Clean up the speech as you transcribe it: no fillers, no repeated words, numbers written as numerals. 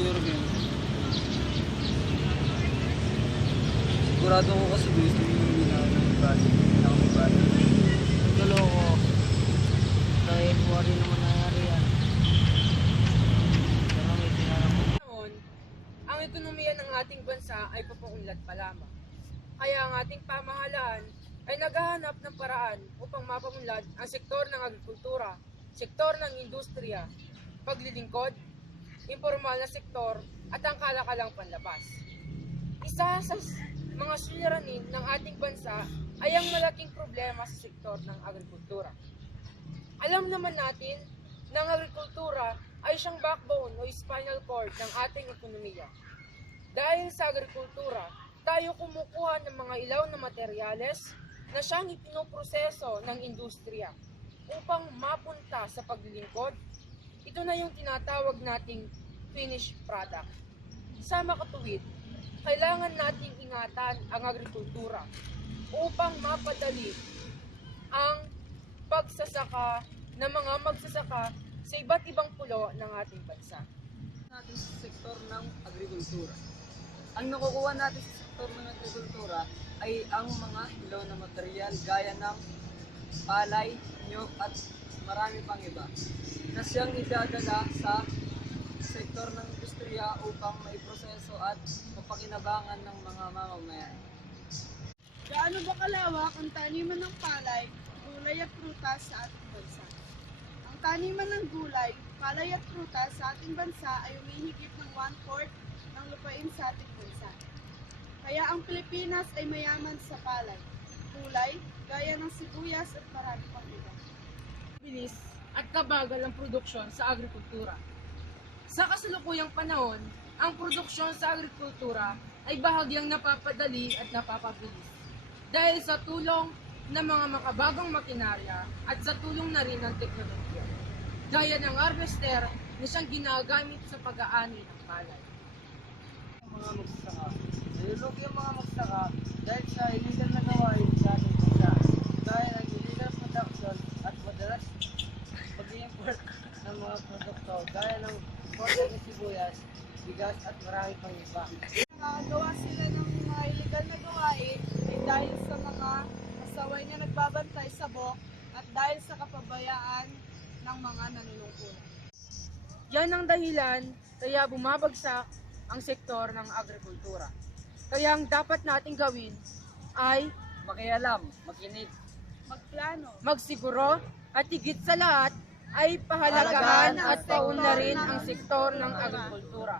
Jurgen. Sigurado ko kasi gusto mo yung ginagawa ng budget. Naloko. Dahil worry naman nangyari yan. Pero may tinarang Noon, ang ekonomiya ng ating bansa ay papaunlad pa lamang. Kaya ang ating pamahalaan ay naghahanap ng paraan upang mapamunlad ang sektor ng agrikultura, sektor ng industriya, paglilingkod, impormal na sektor at ang kalakalang panlabas. Isa sa mga suliranin ng ating bansa ay ang malaking problema sa sektor ng agrikultura. Alam naman natin na ang agrikultura ay siyang backbone o spinal cord ng ating ekonomiya. Dahil sa agrikultura, tayo kumukuha ng mga ilaw na materyales na siyang ipinoproseso ng industriya upang mapunta sa paglilingkod. Ito na yung tinatawag nating finished product. Sa makatuwid, kailangan nating ingatan ang agrikultura upang mapadali ang pagsasaka ng mga magsasaka sa iba't ibang pulo ng ating bansa. Natin sa sektor ng agrikultura. Ang nakukuha natin sa sektor ng agrikultura ay ang mga ilaw na material gaya ng palay, nyug at marami pang iba na siyang idadala sa sektor ng industriya upang maiproseso at mapakinabangan ng mga mamamayan. Gaano ba kalawak ang taniman ng palay, gulay at prutas sa ating bansa? Ang taniman ng gulay, palay at prutas sa ating bansa ay umihigit ng 1/4 ng lupain sa ating bansa. Kaya ang Pilipinas ay mayaman sa palay, gulay, gaya ng sibuyas at marami pang iba. Bilis at kabagal ang produksyon sa agrikultura. Sa kasalukuyang panahon, ang produksyon sa agrikultura ay bahagyang napapadali at napapabilis dahil sa tulong ng mga makabagong makinarya at sa tulong na rin ng teknolohiya, gaya ng harvester na siyang ginagamit sa pag-aani ng palay. Ang mga magsasaka, nilulugi ang mga magsasaka dahil sa illegal na gawain sa ating bansa, gaya ng illegal production at madalas pag-import ng mga produkto gaya ng imported na sibuyas, bigas at marami pang iba. Nakagawa sila ng mga illegal na gawain ay dahil sa mga pasaway na nagbabantay sa bok at dahil sa kapabayaan ng mga nanunungkulan. Yan ang dahilan kaya bumabagsak ang sektor ng agrikultura. Kaya ang dapat nating gawin ay Makialam, makinig, Magplano, magsiguro at higit sa lahat ay pahalagahan at paunlarin ang sektor ng agrikultura.